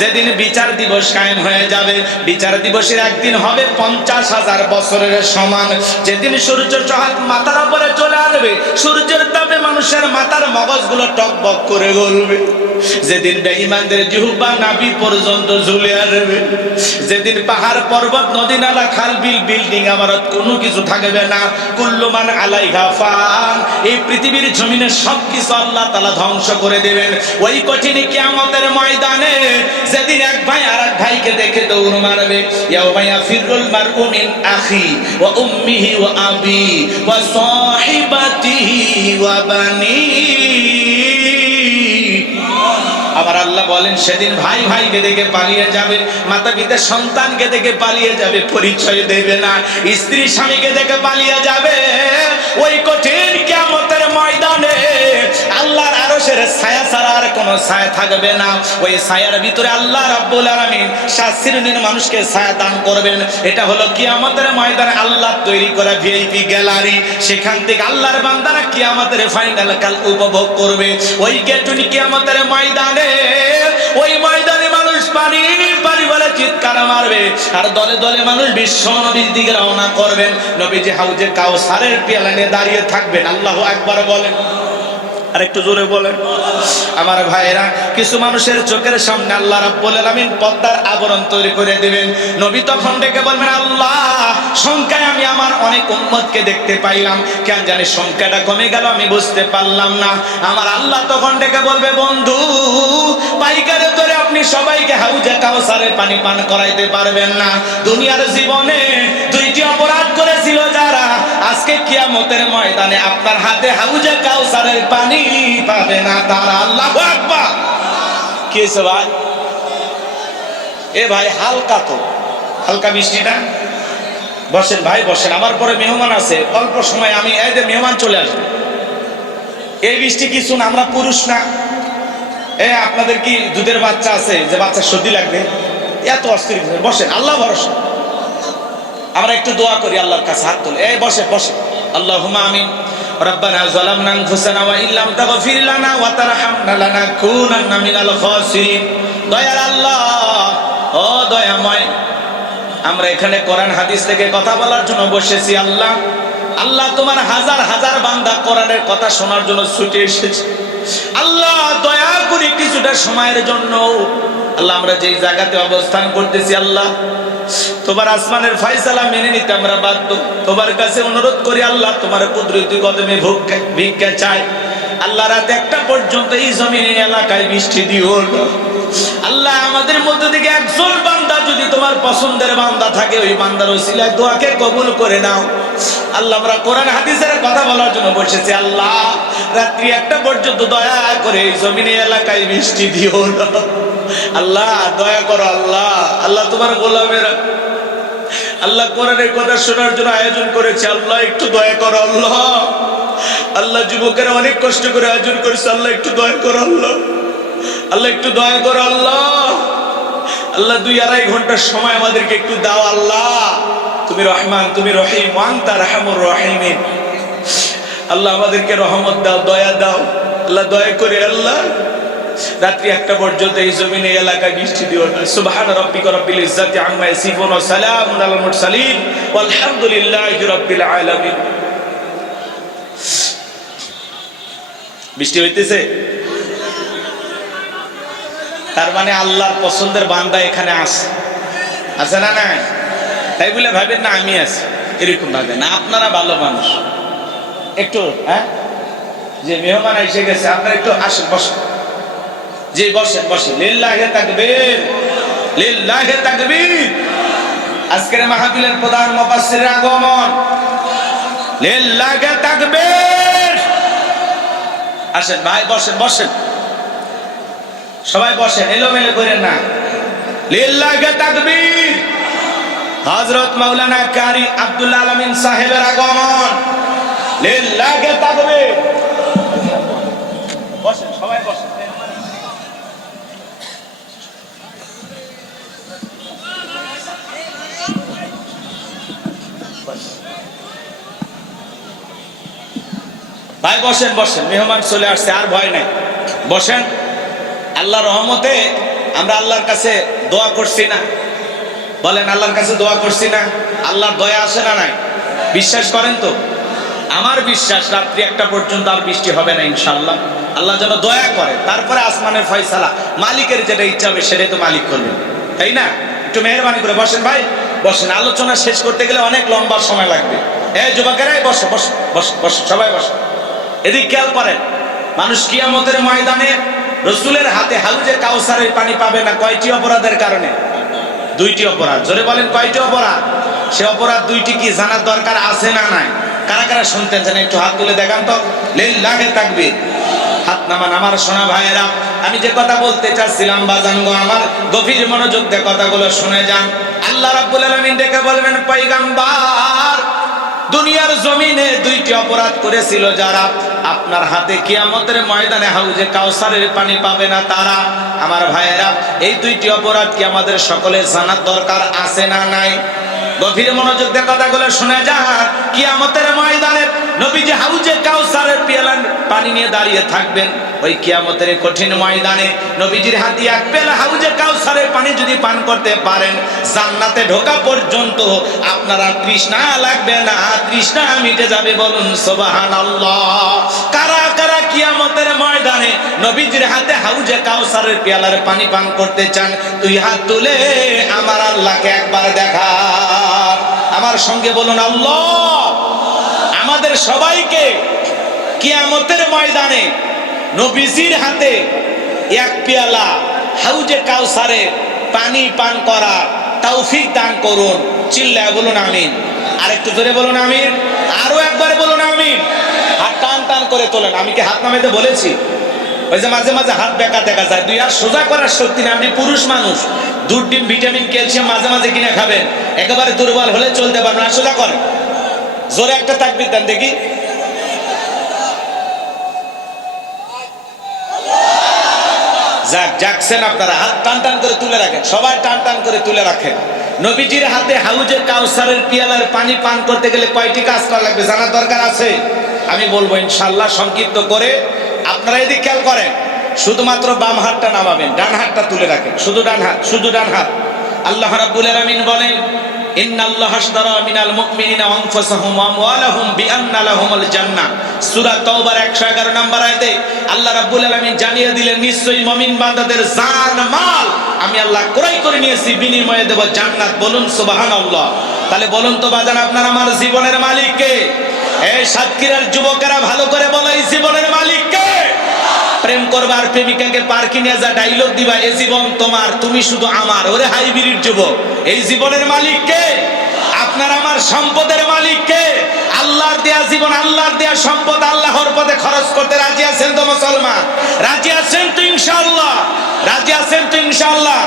যেদিন বিচার দিবস কায়েম হয়ে যাবে, বিচার দিবসের একদিন হবে 50,000 বছরের সমান। যেদিন সূর্য চাঁদ মাথার উপরে চলে আসবে, সূর্যের তাপে মানুষের মাথার মগজগুলো টকবক করে গলবে। যেদিন বেঈমানদের জিহ্বা নাভি পর্যন্ত ঝুলে আসবে, যেদিন পাহাড় পর্বত নদী নালা খাল বিল বিল্ডিং আমারত কোনো কিছু থাকবে না। কুল্লু মান আলাইহা ফান, এই পৃথিবীর জমিনে সবকিছু আল্লাহ তাআলা ধ্বংস করে দেবেন। ওই কঠিন কিয়ামতের ময়দানে যেদিন এক ভাই আরেক ভাইকে দেখে দৌড় মারবে, ইয়াউমা ইয়াফিরুল মারউ মিন আখি ওয়া উম্মিহি ওয়া আবি ওয়া সাহিবাতিহি ওয়া বানি। আবার আল্লাহ বলেন, সেদিন ভাই ভাইকে দেখে পালিয়ে যাবে, মাতা পিতা সন্তানকে দেখে পালিয়ে যাবে, পরিচয় দেবে না। স্ত্রী স্বামীকে দেখে পালিয়ে যাবে। ওই কঠিন কিয়ামতের ময়দানে আল্লাহর আরশের ছায়া ছাড়া আর কোনো ছায়া থাকবে না। ওই ছায়ার ভিতরে আল্লাহ রাব্বুল আলামিন 7 শ্রেণীর মানুষকে ছায়া দান করবেন। এটা হলো কিয়ামতের ময়দানে আল্লাহ তৈরি করা ভিআইপি গ্যালারি। সেখান থেকে আল্লাহর বান্দারা কিয়ামতের ফাইনাল কাল উপভোগ করবে। ওই কঠিন কিয়ামতের ময়দানে, ওই ময়দানে মানুষ পানি পানি বলে চিৎকার মারবে, আর দলে দলে মানুষ বিশ্ব নবীর দিকে রওনা করবেন। নবীজি হাউজে কাউসারের পেয়ালা নিয়ে দাঁড়িয়ে থাকবেন। আল্লাহু আকবার বলেন, আর একটু জোরে বলেন। আমার ভাইয়েরা, কিছু মানুষের চোখের সামনে আল্লাহ রাব্বুল আলামিন পর্দার আবরণ তৈরি করে দিবেন। নবী তখন ডেকে বলবেন, আল্লাহ, সংখ্যায় আমি আমার অনেক উম্মতকে দেখতে পাইলাম, কেন জানি সংখ্যাটা কমে গেল, আমি বুঝতে পারলাম না। আমার আল্লাহ তখন ডেকে বলবে, বন্ধু, পাইকারে ধরে আপনি সবাইকে হাউজে কাউসারের পানি পান করাইতে পারবেন না। দুনিয়ার জীবনে 2টি অপরাধ করেছিল যারা, আজকে কিয়ামতের ময়দানে আপনার হাতে হাউজে কাউসারের পানি পাবে না তারা। আল্লাহু আকবার। কি হয়েছে ভাই? এ ভাই হালকা, তো হালকা মিষ্টি না? বসেন ভাই, বসেন। আমার পরে মেহমান আছে, অল্প সময় আমি এই যে মেহমান চলে আসবে। এই বৃষ্টি কিছু না, আমরা পুরুষ না। আপনাদের কি দুধের বাচ্চা আছে যে বাচ্চা সর্দি লাগবে? এত অস্থির। বসেন, আল্লাহ ভরসা। আমরা একটু দোয়া করি আল্লাহর কাছে, হাত তুলে। বসে বসে। আল্লাহুম্মা আমিন। রব্বানা যালামনা আনফুসানা ওয়া ইল্লাম তাগফির লানা ওয়া তারহামনা লানাকুনান্না মিনাল খাসিরিন। দয়ার আল্লাহ, ও দয়াময়, আমরা এখানে কোরআন হাদিস থেকে কথা বলার জন্য বসেছি। আল্লাহ আল্লাহ তোমার হাজার হাজার বান্দা কোরআনের কথা শোনার জন্য ছুটে এসেছে। আল্লাহ দয়া করে কিছুটা সময়ের জন্য আল্লাহ আমরা যেই জায়গাতে অবস্থান করতেছি, আল্লাহ তোমার আসমানের ফয়সালা মেনে নিতে আমরা বাধ্য। তোমার কাছে অনুরোধ করি আল্লাহ, তোমার কুদরতি কদমে ভিক্ষা চাই। আল্লাহ রাত 1টা পর্যন্ত এই জমিনে এলাকায় বৃষ্টি দিও না। আল্লাহ আমাদের মধ্যে থেকে একজন বান্দা যদি তোমার পছন্দের বান্দা থাকে, ওই বান্দার ওসিলায় দোয়াকে কবুল করে নাও। আল্লাহ আমরা কোরআন হাদিসের কথা বলার জন্য বসেছি। আল্লাহ রাত্রি 1টা পর্যন্ত দয়া করে এই জমিনে এলাকায় বৃষ্টি দিও না। আল্লাহ দয়া করো। আল্লাহ আল্লাহ তোমার গোলামেরা আল্লাহ কোরআনের কথা শোনার জন্য আয়োজন করেছে। আল্লাহ একটু দয়া করো। আল্লাহ আল্লাহ যুবকেরা অনেক কষ্ট করে আয়োজন করেছে। আল্লাহ একটু দয়া করো। আল্লাহ আল্লাহ একটু দয়া করো। আল্লাহ আল্লাহ 2-2.5 ঘন্টার সময় আমাদেরকে একটু দাও। আল্লাহ তুমি রহমান, তুমি রহিম, আনতা আরহামুর রাহিমিন। আল্লাহ আমাদেরকে রহমত দাও, দয়া দাও। আল্লাহ দয়া করে আল্লাহ রাত্রি 1টা পর্যন্ত এই জমিনে এলাকায় বৃষ্টি দিও না। সুবহানা রাব্বিকা রাব্বিল ইজ্জাতি আম্মা ইয়াসিফুন ওয়া সালামুন আলাল মুরসালিন ওয়ালহামদুলিল্লাহি রাব্বিল আলামিন। বৃষ্টি হইতেছে, তার মানে আল্লাহর পছন্দের বান্দা এখানে আছে না নাই? তাই বলে ভাবেন না আমি আছি, এরকম ভাবেন না। আপনারা ভালো মানুষ, একটু যে মেহমান এসে গেছে আপনারা একটু আসেন, বসেন। জি বসেন বসেন। লিল্লাহি তাকবীর, লিল্লাহি তাকবীর। আজকের মাহফিলের প্রধান মুফাসসিরের আগমন। লিল্লাহি তাকবীর। আসেন ভাই, বসেন বসেন, সবাই বসেন, এলোমেলো করেন না। লিল্লাহি তাকবীর। হযরত মাওলানা কারি আব্দুল আলামিন সাহেবের আগমন। লিল্লাহি তাকবীর। বসেন সবাই বসেন। ভাই বসেন বসেন, মেহমান চলে আসছে, আর ভয় নাই, বসেন। আল্লাহর রহমতে আমরা আল্লাহর কাছে দোয়া করছি না? বলেন আল্লাহর কাছে দোয়া করছি না? আল্লাহর দয়া আসে না নাই? বিশ্বাস করেন তো? আমার বিশ্বাস রাত্রি 1টা পর্যন্ত আর বৃষ্টি হবে না ইনশাআল্লাহ। আল্লাহ যেন দয়া করে, তারপরে আসমানের ফয়সালা, মালিকের যেটা ইচ্ছা হবে সেটাই তো মালিক করবেন, তাই না? একটু মেহেরবানি করে বসেন ভাই, বসেন। আলোচনা শেষ করতে গেলে অনেক লম্বা সময় লাগবে। এই যুবকেরাই বসো, বসো বসো বসো, সবাই বসো। এদিক খেয়াল করেন, মানুষ কিয়ামতের ময়দানে রসুলের হাতে হাউজে কাউসারের পানি পাবে না। কয়টি অপরাধের কারণে? 2টি অপরাধ। জোরে বলেন কয়টি অপরাধ? সে অপরাধ 2টি কি জানার দরকার আছে না নাই? কারা কারা শুনতেন জানেন? একটু হাত তুলে দেখান তো। লিল্লাহি তাকবীর। হাত নামান আমার সোনা ভাইয়েরা। আমি যে কথা বলতে চাচ্ছিলাম বাজানগো, আমার গভীর মনোযোগ দিয়ে কথাগুলো শুনে যান। আল্লাহ রাব্বুল আলামিন ডেকে বলবেন, পয়গম্বর দুনিয়ার জমিনে 2টি অপরাধ করেছিল যারা, আপনার হাতে কিয়ামতের ময়দানে হাউজে কাউসারের পানি পাবে না তারা। আমার ভাইয়েরা, এই 2টি অপরাধ কি আমাদের সকলের জানার দরকার আছে না নাই? গভীর মনোযোগ দিয়ে কথাগুলো শুনে যান। কিয়ামতের ময়দানে নবীজি হাউজে কাউসারের পেয়ালা পানি নিয়ে দাঁড়িয়ে থাকবেন। ওই কিয়ামতের কঠিন ময়দানে নবীজির হাতে 1 পেয়ালা হাউজে কাউসারের পানি যদি পান করতে পারেন, জান্নাতে ঢোকা পর্যন্ত আপনারা তৃষ্ণা লাগবে না, তৃষ্ণা মিটে যাবে। বলুন সুবহানাল্লাহ। কারা কারা কিয়ামতের ময়দানে নবীজির হাতে হাউজে কাউসারের পেয়ালার পানি পান করতে চান? 2 হাত তুলে আমার আল্লাহকে একবার দেখা। আমার সঙ্গে বলুন আল্লাহ। আমাদের সবাইকে কিয়ামতের ময়দানে নবীজির হাতে 1 পেয়ালা হাউজে কাউসারে পানি পান করা তৌফিক দান করুন। চিল্লায় বলুন আমিন। আরেকটু জোরে বলুন আমিন। আরো একবার বলুন আমিন। হাত টান টান করে তোলেন। আমি কি হাত নামাইতে বলেছি? ওই যে মাঝে মাঝে হাত বেঁকা দেখা যায়। 2 হাত সোজা করার শক্তি নেই। আপনি পুরুষ মানুষ, দুধ, ডিম, ভিটামিন, ক্যালসিয়াম মাঝে মাঝে কিনে খাবেন। একেবারে দুর্বল হলে চলতে পারবেন না। সোজা করেন। জোরে একটা তাকবীর দেন দেখি। জাগছেন আপনারা? হাত টান টান করে তুলে রাখেন, সবাই টান টান করে তুলে রাখেন। নবীজির হাতে হাউজে কাউসারের পিয়ালার পানি পান করতে গেলে কয়টি কাজ করা লাগবে জানার দরকার আছে? আমি বলবো ইনশাআল্লাহ সংক্ষিপ্ত করে। আপনারা এদিকে খেয়াল করেন, শুধুমাত্র বাম হাতটা নামাবেন, ডান হাতটা তুলে রাখেন। শুধু ডান হাত, শুধু ডান হাত। আল্লাহ রাব্বুল আলামিন বলেন, ইন্নাল্লাহা আশতারা মিনাল মুমিনিনা আনফুসাহুম ওয়া আমওয়ালাহুম বিআন্না লাহুমুল জান্নাহ। সূরা তাওবার 111 নম্বর আয়াতে আল্লাহ রাব্বুল আলামিন জানিয়ে দিলেন, নিশ্চয়ই মুমিন বান্দাদের জান মাল আমি আল্লাহ ক্রয় করে নিয়েছি, বিনিময়ে দেব জান্নাত। বলুন সুবহানাল্লাহ। তাহলে বলুন তো বাজান, আপনার আমার জীবনের মালিক কে? এই সাতক্ষীরার যুবকেরা ভালো করে বলো, এই জীবনের মালিক কে? প্রেম করবার প্রেমিকাকে পার্কে নিয়ে যা ডায়লগ দিবা, এই জীবন তোমার, তুমি শুধু আমার। ওরে হাইব্রিড যুবক, এই জীবনের মালিক কে? আপনার আমার সম্পদের মালিক কে? আল্লাহর দেয়া জীবন, আল্লাহর দেয়া সম্পদ আল্লাহর পথে খরচ করতে রাজি আছেন তো মুসলমান? রাজি আছেন তো ইনশাআল্লাহ? রাজি আছেন তো ইনশাআল্লাহ?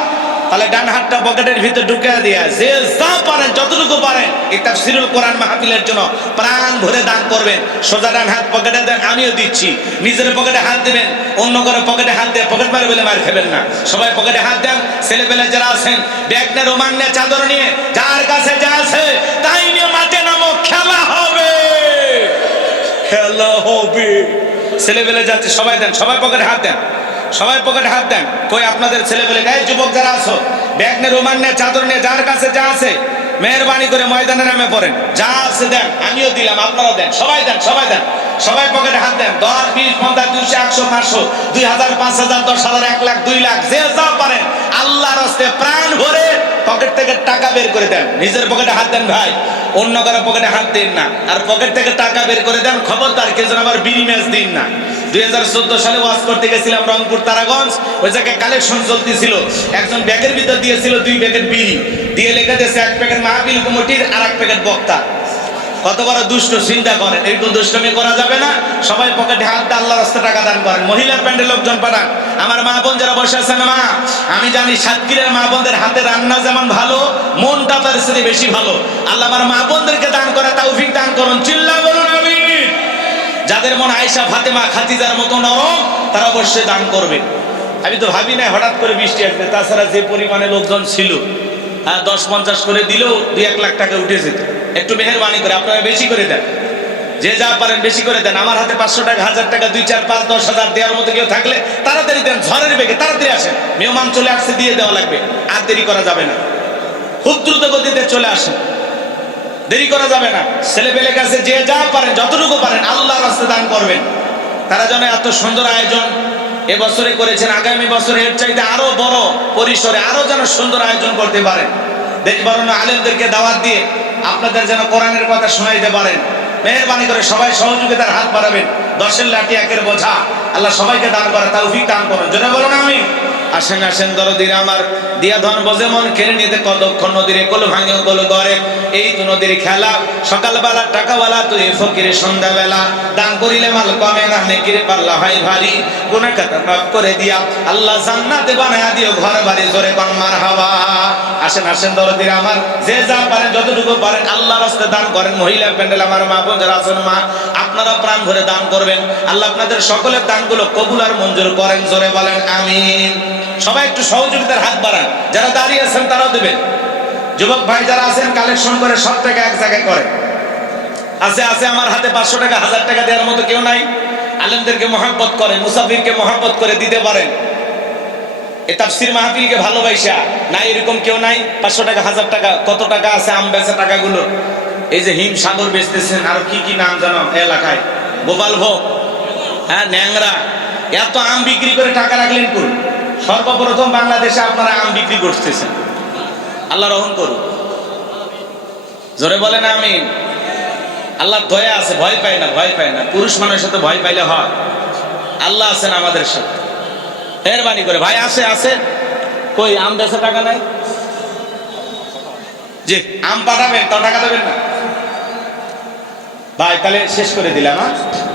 তাহলে ডান হাতটা পকেটের ভিতর ঢুকে দিয়া যে যা পারেন, যতটুকু পারেন এই তাফসীরুল কোরআন মাহফিলের জন্য প্রাণ ভরে দান করবেন। সোজা ডান হাত পকেটে দেন, আমিও দিচ্ছি। নিজের পকেটে হাত দিবেন, অন্য করে পকেটে হাত দিয়ে পকেট মারে বলে মার খাবেন না। সবাই পকেটে হাত দেন। ছেলেপেলে যারা আছেন, ব্যাগ নিয়ে, রোমান নিয়ে, চাদর নিয়ে, যার কাছে যা আছে তাই নিয়ে মাঠে নামো, খেলা হবে, খেলা হবে। ছেলেপেলে যাচ্ছে, সবাই দেন, সবাই পকেটে হাত দেন, সবাই পকেটে হাত দেন। কই আপনাদের ছেলেপেলে? গায়ে যুবক যারা আছো, ব্যাগ নিয়ে, রোমান নিয়ে, চাদর নিয়ে, যার কাছে যা আছে মেহেরবানি করে ময়দানে নামে পড়েন। যা আছে দেন, আমিও দিলাম, আপনারাও দেন, সবাই দেন, সবাই দেন, সবাই পকেটে হাত দেন। 10, 20, 50, 200, 100, 500, 2000, 5000, 10,000, 1 লাখ, 2 লাখ, যে যা পারেন আল্লাহর রাস্তায় প্রাণ ভরে পকেট থেকে টাকা বের করে দেন। নিজের পকেটে হাত দেন ভাই, অন্য কারো পকেটে হাত দিন না। আর পকেট থেকে টাকা বের করে দেন, খবরদার কেউ যেন আবার বিড়ি ম্যাচ দিন না। 2014 সালে ওয়াজ করতে গেছিলাম রংপুর তারাগঞ্জ, ওই জায়গায় কালেকশন চলতেছিল। একজন ব্যাগের ভিতর দিয়েছিল 2 প্যাকেট বিড়ি, দিয়ে লেখা দিয়েছে 1 প্যাকেট মাহফিল কমিটির আর 1 প্যাকেট বক্তা। কত বড় দুষ্ট, চিন্তা করেন। এরকম দুষ্টমি করা যাবে না। সবাই পকেটে হাত দিয়ে আল্লাহর রাস্তায় টাকা দান করেন। মহিলা প্যান্ডেল লোকজন পাঠান। আমার মা বোন যারা বসে আছেন, মা আমি জানি সাতক্ষীরার মা বোনদের হাতে রান্না যেমন ভালো, মনটা তার সাথে বেশি ভালো। আল্লাহ আমার মা বোনদেরকে দান করা তৌফিক দান করুন। চিল্লা বলুন আমিন। যাদের মন আয়েশা, ফাতেমা, খাদিজার মতো নরম, তারা অবশ্যই দান করবে। আমি তো ভাবি না হঠাৎ করে বৃষ্টি আসবে। তাছাড়া যে পরিমাণে লোকজন ছিল, 10-50 করে দিলেও 2-1 লাখ টাকা উঠে যেত। একটু মেহেরবানি করে আপনারা বেশি করে দেন, যে যা পারেন বেশি করে দেন। আমার হাতে 500 টাকা, 1000 টাকা, 2, 4, 5, 10,000 দেওয়ার মতো কেউ থাকলে তাড়াতাড়ি দেন। ঝড়ের বেগে তাড়াতাড়ি আসেন, মেহমান চলে আসছে, দিয়ে দেওয়া লাগবে। আর দেরি করা যাবে না, খুব দ্রুত গতিতে চলে আসেন, দেরি করা যাবে না। ছেলেপেলে কাছে যে যা পারেন, যতটুকু পারেন আল্লাহর রাস্তায় দান করবেন। তারা যেন এত সুন্দর আয়োজন এবছরে করেছেন, আগামী বছরে এর চাইতে আরো বড় পরিসরে আরো যেন সুন্দর আয়োজন করতে পারেন। দেশবরণ্য আলেমদেরকে দাওয়াত দিয়ে আপনাদের যেন কোরআনের কথা শোনাইতে পারেন। মেহেরবানি করে সবাই সহযোগিতার হাত বাড়াবেন। 10-এর লাঠি 1-এর বোঝা আল্লাহ সবাইকে দান করে তৌফিক দান করুন। জোরে বলুন আমিন। আসেন আসেন দরদির আমার, দিয়া ধন বজে মন কেড়ে নিতে কতক্ষণ নদীরে কোল ভাঙে কোল গড়ে। এই তো নদীর খেলা, সকালবেলা টাকাওয়ালা তুই ফকিরে সন্ধ্যাবেলা। দান করিলে মাল কমে না, নেকিরে পাল্লা হয় ভারী। গুনাহ খাতা মাফ করে দিয়া আল্লাহ জান্নাতে বানায়া দিও ঘর বাড়ি। জোরে কোন মারহাবা। আসেন আসেন দরদির আমার, যে যা পারেন, যতটুকু পারেন আল্লাহর রাস্তায় দান করেন। মহিলা প্যান্ডেল আমার মা বোন যারা আছেন, মা আপনারা প্রাণ ভরে দান করবেন। আল্লাহ আপনাদের সকলের দানগুলো কবুল আর মঞ্জুর করেন। জোরে বলেন আমিন। সবাই একটু সহযোগিতার হাত বাড়ান। যারা দাঁড়িয়ে আছেন তারাও দেবেন। যুবক ভাই যারা আছেন কালেকশন করে সব টাকা এক জায়গায় করে। আছে আছে আমার হাতে 500 টাকা, 1000 টাকা দেওয়ার মতো কেউ নাই। আলেমদেরকে মহব্বত করে, মুসাফিরকে মহব্বত করে দিতে পারেন। এই তাফসীর মাহফিলকে ভালোবাসা নাই এরকম কেউ নাই। 500 টাকা, 1000 টাকা, কত টাকা আছে আম বেচা টাকাগুলো। এই যে হিম সাগর বেচতেছেন, আর কি কি নাম জানো এলাকায়, গোপাল ভোগ, হ্যাঁ ন্যাংরা, এত আম বিক্রি করে টাকা রাখলেন কোন? সর্বপ্রথম বাংলাদেশে আপনারা আম বিক্রি করতেছেন। আল্লাহ রহম করুন। জোরে বলেন আমিন। আল্লাহ দয়া আছে, ভয় পায় না, ভয় পায় না। পুরুষ মানুষের সাথে ভয় পাইলে হয়? আল্লাহ আছেন আমাদের সাথে। মেহরবানি করে ভাই আসে আসে, কই আম বেচা টাকা নাই? যে আম পাঠাবেন তা টাকা দেবেন না ভাই। তাহলে শেষ করে দিলাম।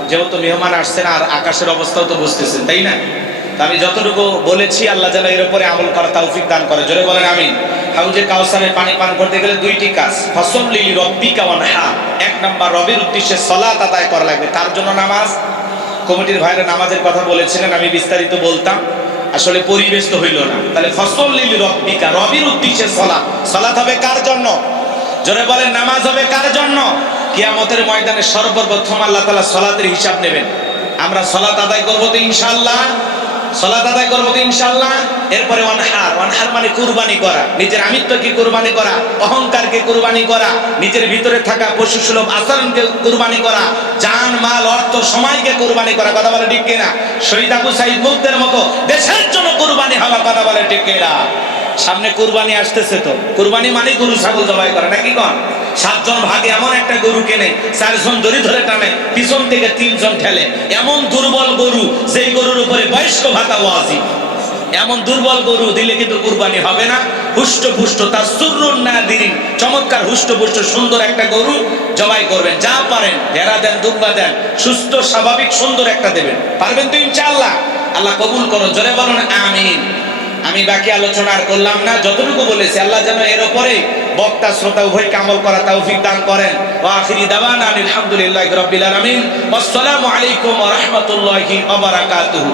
যেহেতু মেহমান আসছেন আর আকাশের অবস্থাও তো বুঝতেছেন, তাই না? আমি যতটুকু বলেছি আল্লাহ যেন এর উপরে আমল করা তৌফিক দান করে। জোরে বলেন আমিন। হাউজে কাউসারের পানি পান করতে গেলে 2টি কাজ। ফসল্লি রব্বিকা ওয়ানহার, 1 নাম্বার রবের উদ্দেশ্যে সালাত আদায় করা লাগবে, তার জন্য নামাজ। কমিটির ভাইরা নামাজের কথা বলেছিলেন, আমি বিস্তারিত বলতাম, আসলে পরিবেশ তো হইল না। তাহলে ফসল্লি রব্বিকা, রবের উদ্দেশ্যে সালাত। সালাত হবে কার জন্য? জোরে বলেন নামাজ হবে কার জন্য? কিয়ামতের ময়দানে সর্বপ্রথম আল্লাহ তাআলা সালাতের হিসাব নেবেন। আমরা সালাত আদায় করব তো ইনশাআল্লাহ? সালাত আদায় করবো তো ইনশাআল্লাহ। এরপরে ওয়ানহার, ওয়ানহার মানে কুরবানি করা, নিজের আমিত্বকে কুরবানি করা, অহংকারকে কুরবানি করা, নিজের ভিতরে থাকা পশুসুলভ আচরণকে কুরবানি করা, জান মাল অর্থ সময়কে কুরবানি করা, কথা বলে ঠিক কিনা? শহীদ আবু সাঈদ মুগ্ধের মতো দেশের জন্য কুরবানি হওয়া, কথা বলে ঠিক কিনা? সামনে কুরবানি আসতেছে, তো কুরবানি মানে গরু ছাগল জবাই করা নাকি কোন? 7 জন ভাগে এমন একটা গরু কেনে, 4 জন দড়ি ধরে টানে, পিছন থেকে 3 জন ঠেলে। এমন দুর্বল গরু, যেই গরুর উপরে বয়স্ক ভাতা ওয়াজিব, এমন দুর্বল গরু দিলে কিন্তু কুরবানি হবে না। হুষ্টপুষ্ট তার সুরুন নাদিরিন, চমৎকার হুষ্টপুষ্ট সুন্দর একটা গরু জবাই করবেন। যা পারেন, ভেড়া দেন, দুম্বা দেন, সুস্থ স্বাভাবিক সুন্দর একটা দেবেন। পারবেন তো ইনশাআল্লাহ? আল্লাহ কবুল করুন, জোরে বলুন আমিন। আমি বাকি আলোচনা আর করলাম না, যতটুকু বলেছি আল্লাহ যেন এর উপরে বক্তা শ্রোতা উভয়কে আমল করা তৌফিক দান করেন। ওয়া আখিরি দাওয়ানা আলহামদুলিল্লাহি রাব্বিল আলামিন। আসসালামু আলাইকুম ওয়া রাহমাতুল্লাহি ওয়া বারাকাতুহু।